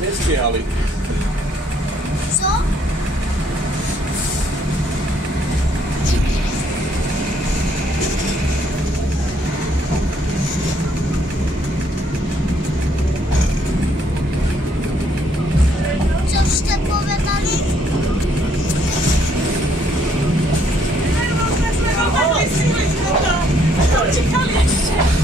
Nestiehali. Co? Coście povedali? Uciekali jeszcze!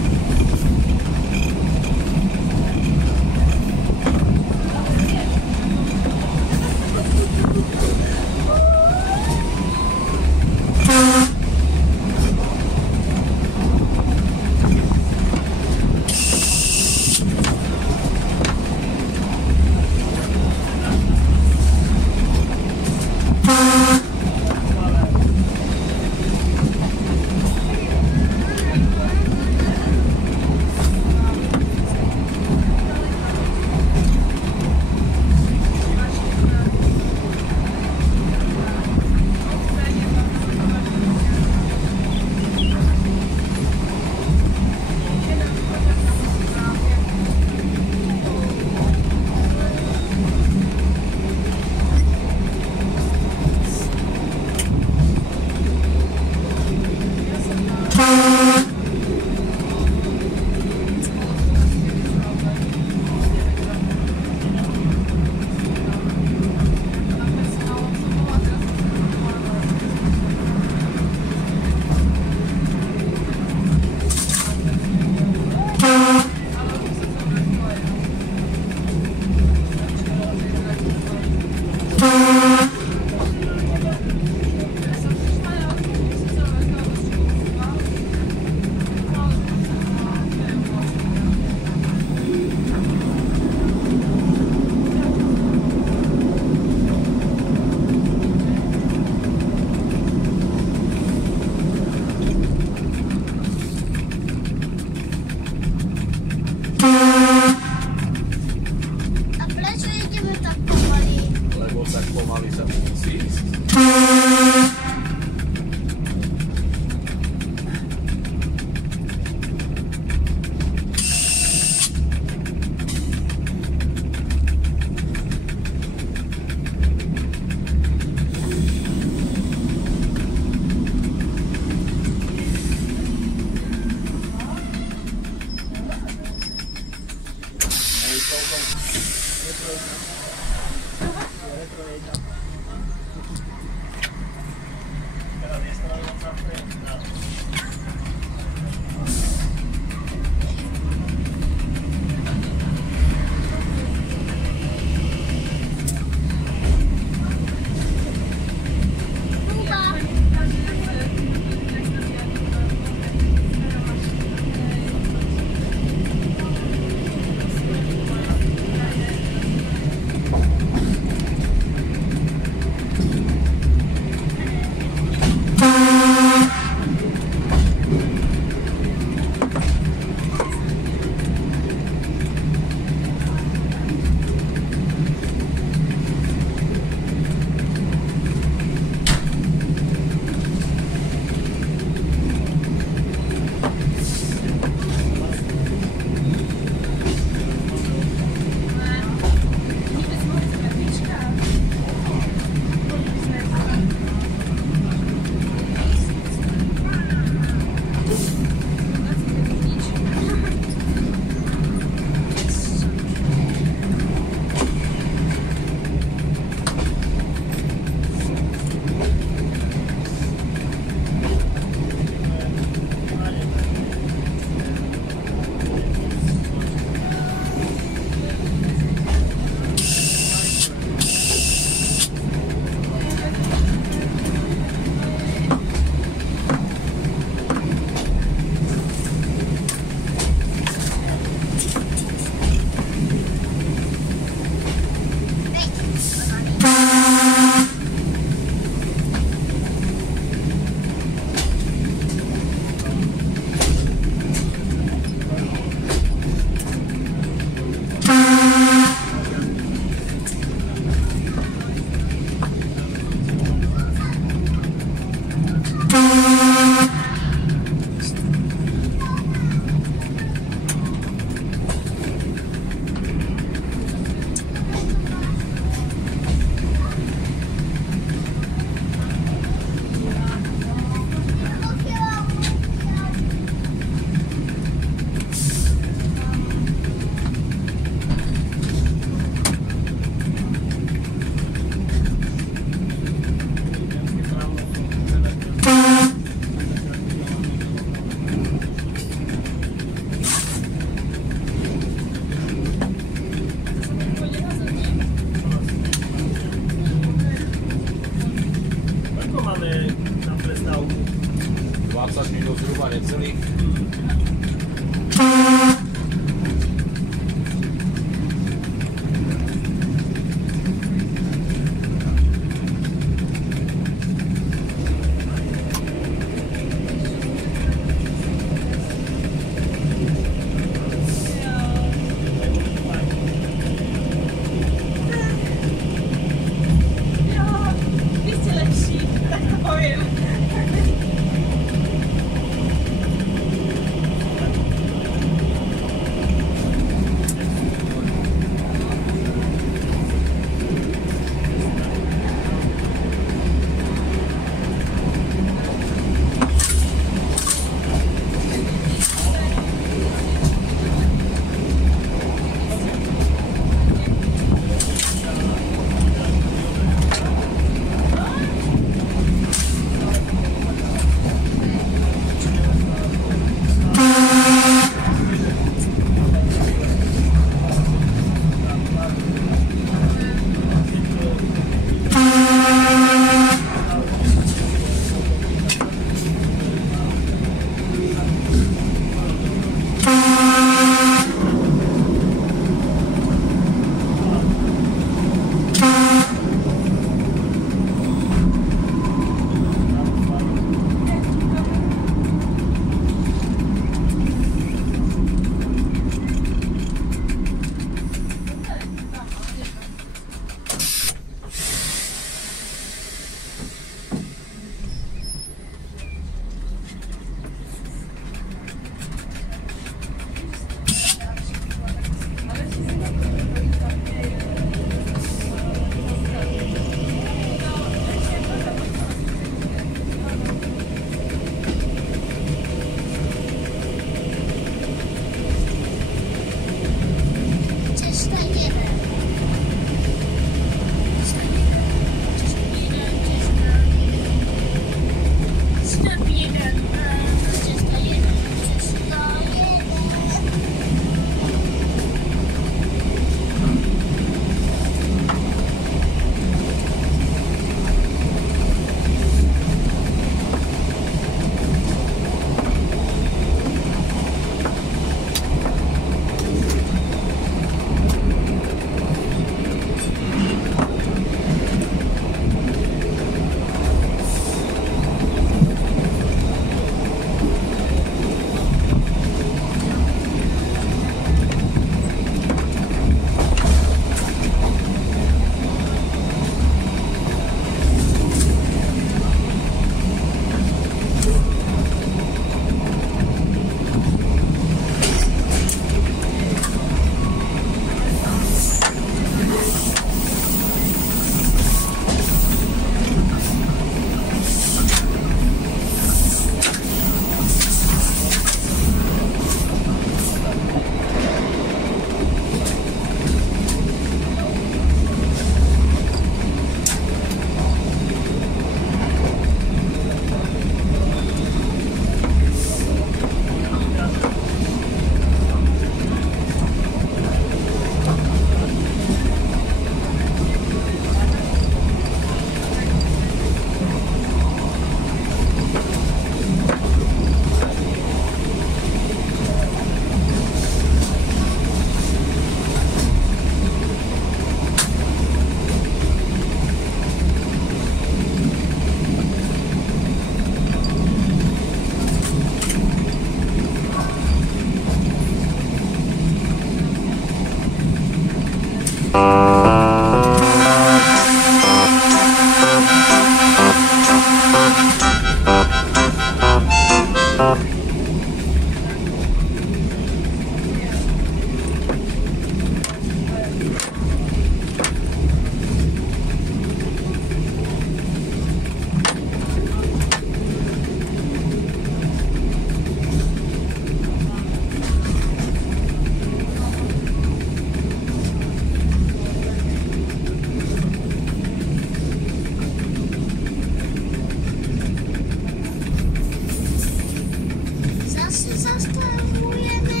zastavujeme.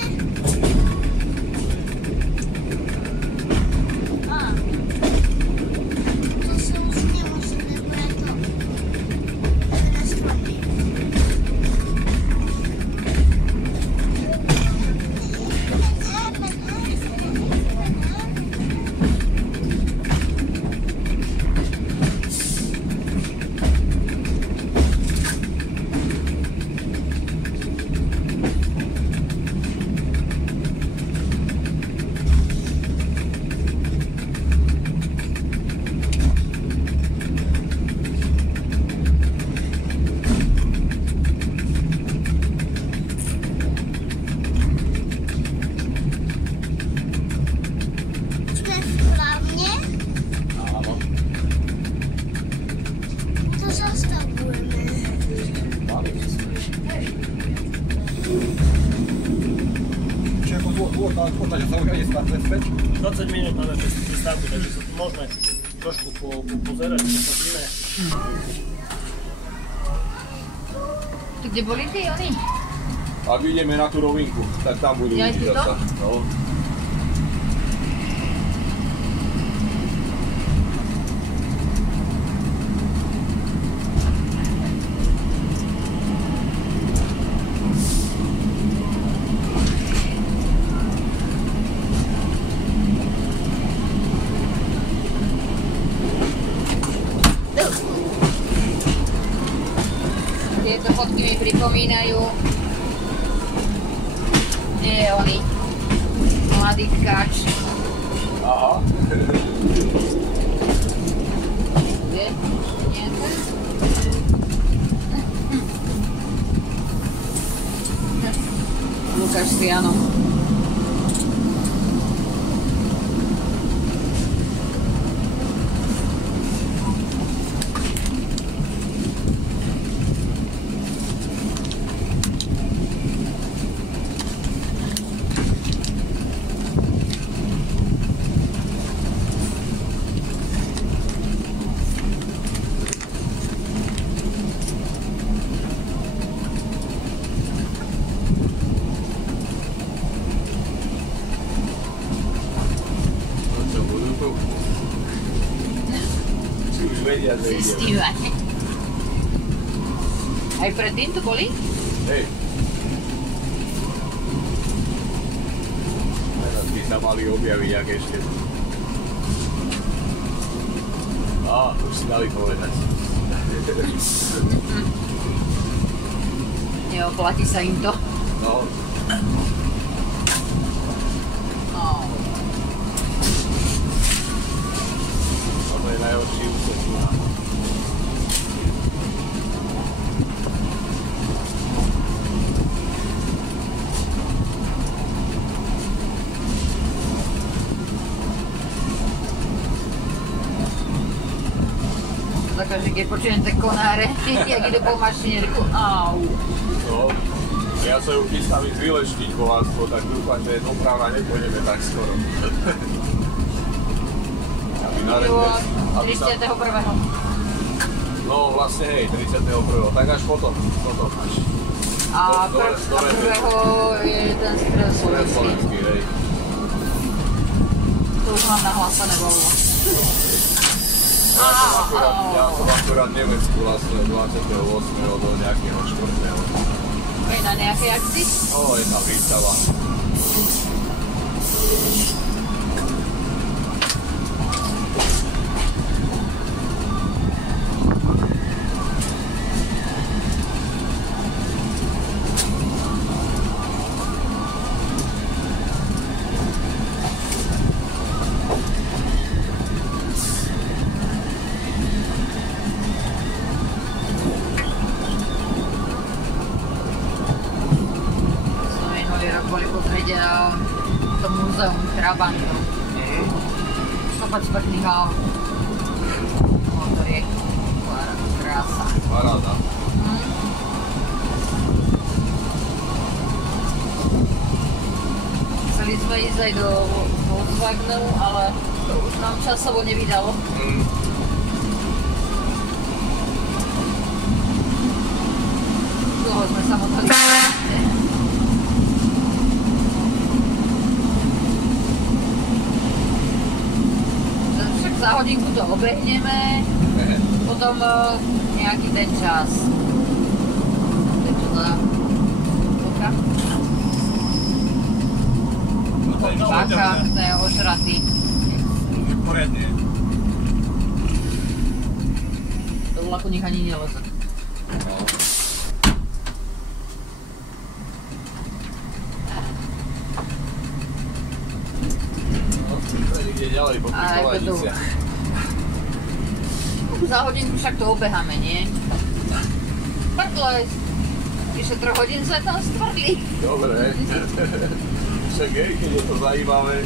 To sa už nemusí, lebo je to na stromy. Odtaď sa už ide späť? 20 minút máme prestávku, takže sa tu môžeme trošku pozerať, čo chodíme. Tu kde boli tí oni? Ak ideme na tú rovinku, tak tam budú Ja ľudí zasa. No. Tieto fotky mi pripomínajú, kde je oni, mladý tkáč. Aha. Kde? Nie to? Lukáš s Janom. Vedia, že ide. Zistívate. Aj predtým tu boli? Hej. Teraz by sa mali objaviť, ak ešte. Už si dali povedať. Neoplatí sa im to. No. To je najhorší úsek. Takže keď počujem tie konáre, jak idú po mašine, reku au. No, ja sa ju chystám ísť vyleštiť bohatstvo, tak dúfam, že dopravna nepôjdeme tak skoro. Bylo 31. No vlastne hej, 31. Tak až potom až. A prvého je ten stred slovenský. Hej. To už mám nahlásené voľno. Ja som akurát v Nemecku vlastne 28. do nejakého 4. Aj na nejakej akcii? No, jedna prístava. Boli pozrieť to múzeum Trabantov. Kopať pekných aut. Motoriek. Krása. Paráda. Chceli sme ísť aj do Volkswagenu, ale to už nám časovo nevydalo. Dlho sme sa motali. za hodinku to obehneme, potom nejaký ten čas. To je čo za boka? Baka, to je ožratý. Poriadne. Do vlaku nech ani neleze. Ide ďalej po tých koladniciach. Za hodinku však to obeháme, nie? Takhle, vyše 3 hodín sme tam stvrdli. Dobre. Však je, keď je to zaujímavé.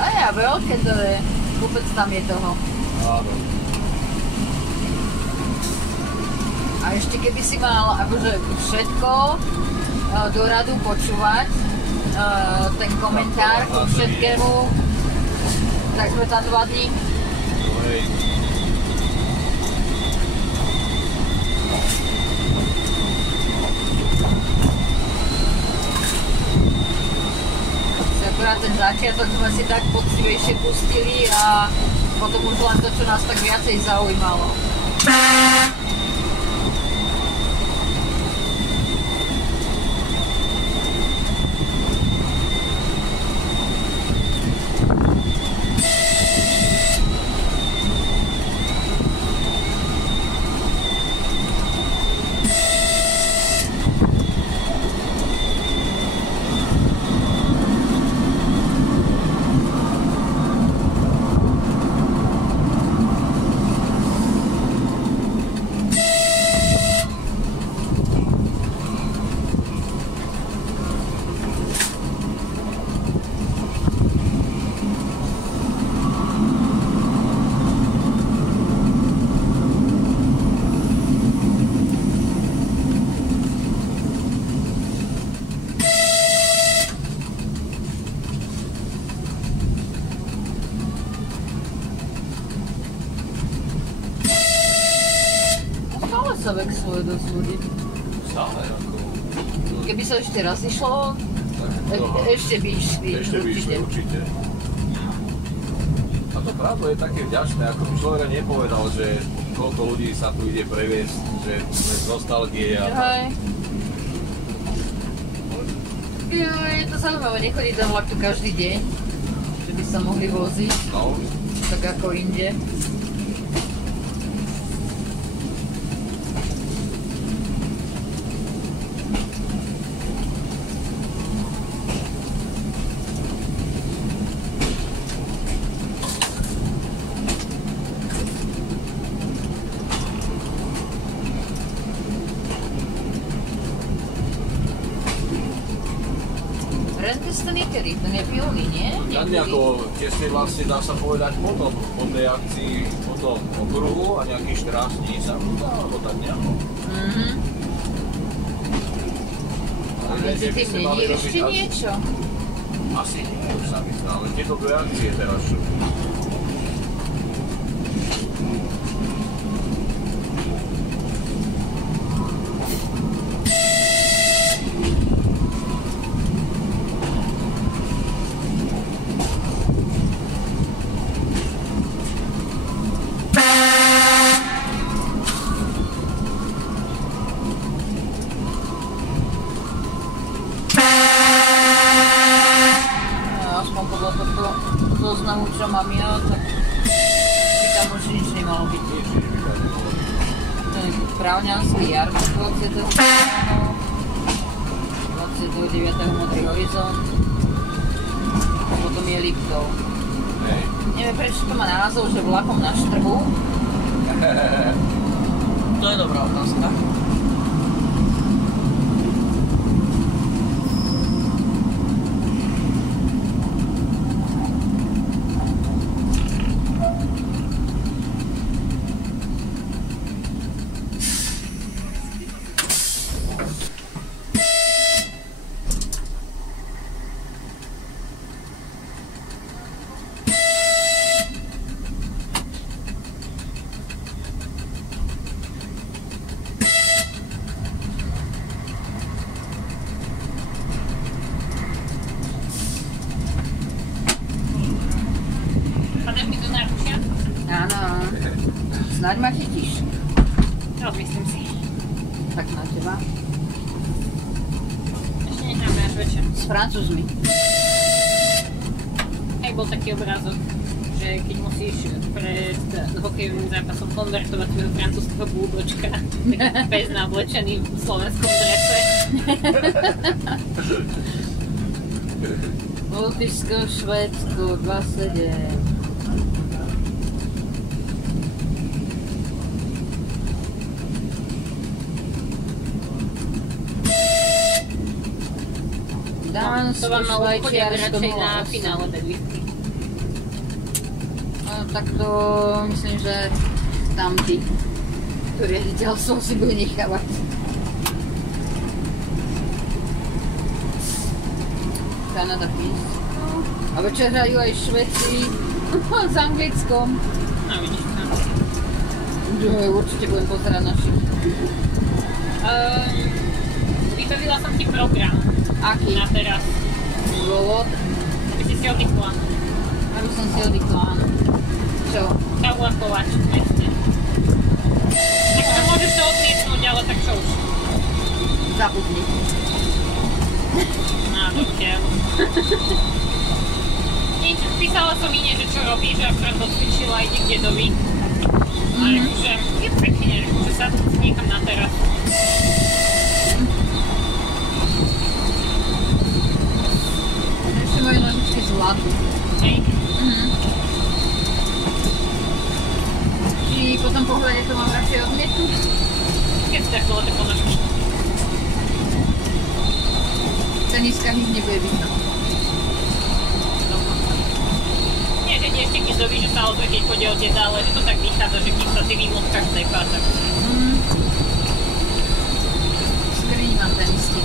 A ja, veľké to je. Vôbec tam je toho. Áno. A ešte keby si mal akože všetko do radu počúvať, ten komentár ku všetkému, tak sme tam 2 dní. Hej. Akurát ten začiatok sme si tak poctivejšie pustili a potom už len to, čo nás tak viacej zaujímalo. Sa vexluje dosť ľudí. Stále ako... Keby sa ešte raz išlo, ešte by išli. Ešte by išli určite. A to právo je také vďačné, ako by človek nepovedal, že koľko ľudí sa tu ide previesť, že sme z nostalgie a... Hej. Je to zaujímavé, nechodí ten vlak tu každý deň, že by sa mohli voziť, No, tak ako inde. Ten je kedy? Ten je v júni, nie? tam nejako tesne vlastne dá sa povedať potom, po tej akcii, po tom okruhu a nejakých 14 dní sa dá, alebo tak nejako. A medzi tým nie je ešte niečo? Asi nie, už sa myslá, ale tieto dve akcie teraz sú. Zoznamu, čo mám ja, tak by tam už nič nemalo byť. Ten Právňanský jarmark 20. 29. Modrý horizont. Potom je Liptov. Neviem, prečo to má názov, že vlakom na Štrbu. To je dobrá otázka. Snáď ma chytíš. Rozmyslím si. Tak na teba. Ešte necháme až večer. S Francúzmi. Hej, bol taký obrázok, že keď musíš pred hokejovým zápasom konvertovať svojho francúzského búdočka, taký pes navlečený v slovenskom drese. Lotyšsko, Švédsko, 2-7. To vám malo chodiať Švajčiarsko, radšej na 0-8. finále deadlifty. No, tak to myslím, že tam ty, to riaditeľstvo si bude nechávať. Kanada, Fínsko. A večer hrajú aj Švédci s Anglickom. No vidíš to. Určite budem pozerať našich. Vybavila som ti program Aký? na teraz, Dôvod? aby si si oddychla. Aby som si oddychla, áno. Čo? Kávu a koláč, presne. Takže môžeš to odmietnúť, ale tak čo už. Zabudni. No, dobre. Nič, písala som Ine, že čo robíš, a akorát odcvičila, ide k dedovi. A akože je pekne, že sa niekam na terasu. Ešte moje nožičky zlatú. Hej. Či po tom pohľade to mám radšej odmietnúť? Keď si tak bolo tie ponožky. Teniska nič nebude vidno. Nie, že nie ešte keď doví, že sa ozve, keď pôjde od deda, ale že to tak vychádza, že kým sa ty vymotkáš z tej páta. Skrini mám tenisky.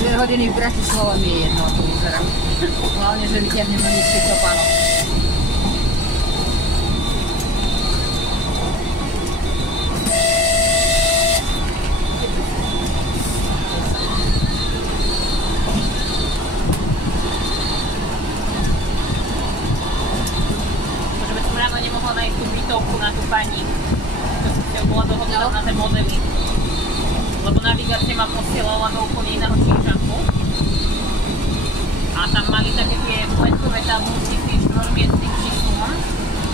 Dve hodiny v Bratislava mi je jedno, ako vyzerám. Hlavne, že vyťahnem na nízky klopánok. Možno som ráno nemohla nájsť tú bytovku na tú pani, čo som si bola dohodnúť na tie modely. Lebo navigácia ma posielala do úplne iného čížanku. A tam mali také tie pletkové tabulky s tým 4-miestnym číslom,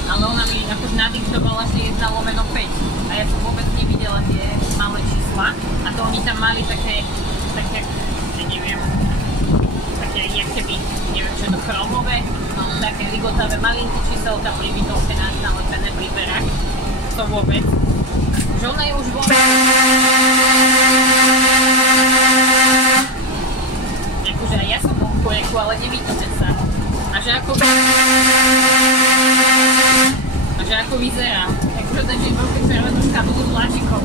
ale ona mi akože nadiktovala, že 1/5. A ja som vôbec nevidela tie malé čísla. A to oni tam mali také, že neviem, také, jak keby, neviem, čo je to chromové, no také ligotavé malinké číselka pri bytovke nalepené pri dverách. To vôbec. Že ona je už vo... Akože aj ja som vo kojeku, ale nevidíte sa. A že ako vyzerá. Takže ten že veľký červenú škatulu s vláčikom.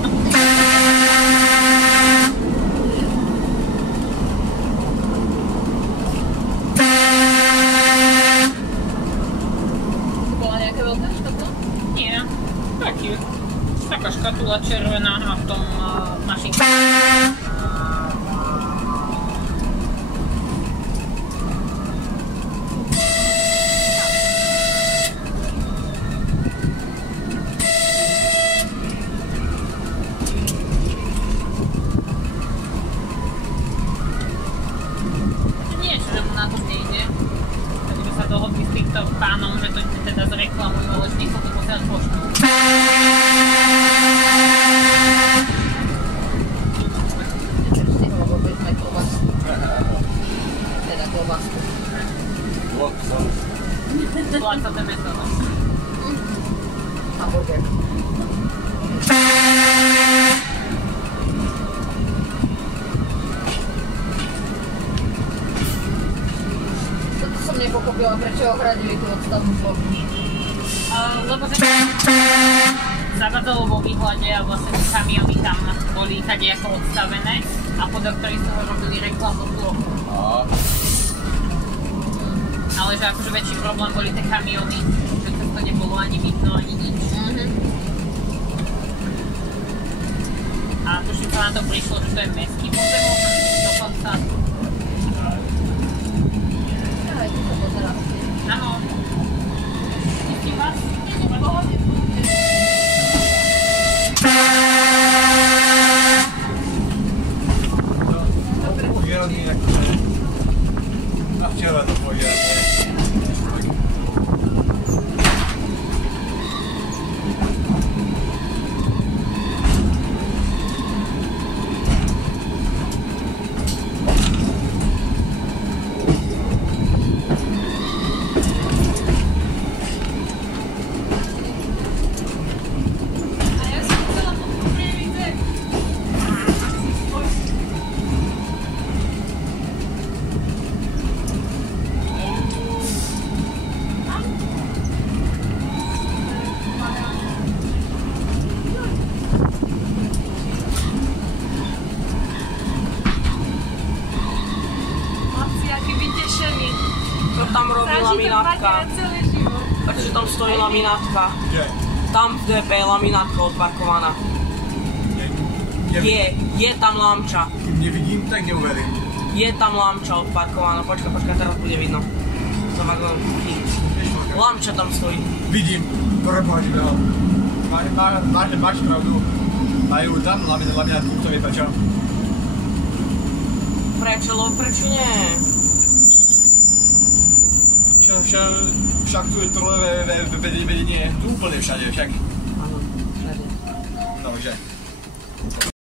To bola nejaká veľká škatula? Nie, taký. Taká škatula červená a v tom mašinke. Nie, že mu na to nejde. Takže sa dohodli s týmto pánom, že to teda zreklamujú, ale že nechcú to posielať poštou. Teda klobásku. Plácaté mäso, no. Hamburger. Toto som nepochopila, prečo ohradili tú odstavnú plochu. Lebo že zavadzalo vo výhľade a vlastne tie kamiony tam boli kadejako odstavené a podľa ktorých sa robili reklamnú plochu. Ale že akože väčší problém boli tie kamiony, že to nebolo ani vidno, ani nič. A A tuším sa na to prišlo, že to je mestský pozemok dokonca. Aj tu sa pozerám. Áno. Cítim vás? Požeradný akože... Na včera to požeradné. To tam robí laminátka. Takže tam stojí laminátka. Kde? Tam v DP je laminátka odparkovaná. Je tam lámča. Kým nevidím, tak neuverím. Je tam lámča odparkovaná. Počkaj, teraz bude vidno. Lámča tam stojí. Vidím, preboha živého. Máš pravdu. Majú tam laminátku, kto vie prečo. Prečo nie? Však tu je trojové vedenie, tu úplne všade však. Áno, všade. No, že.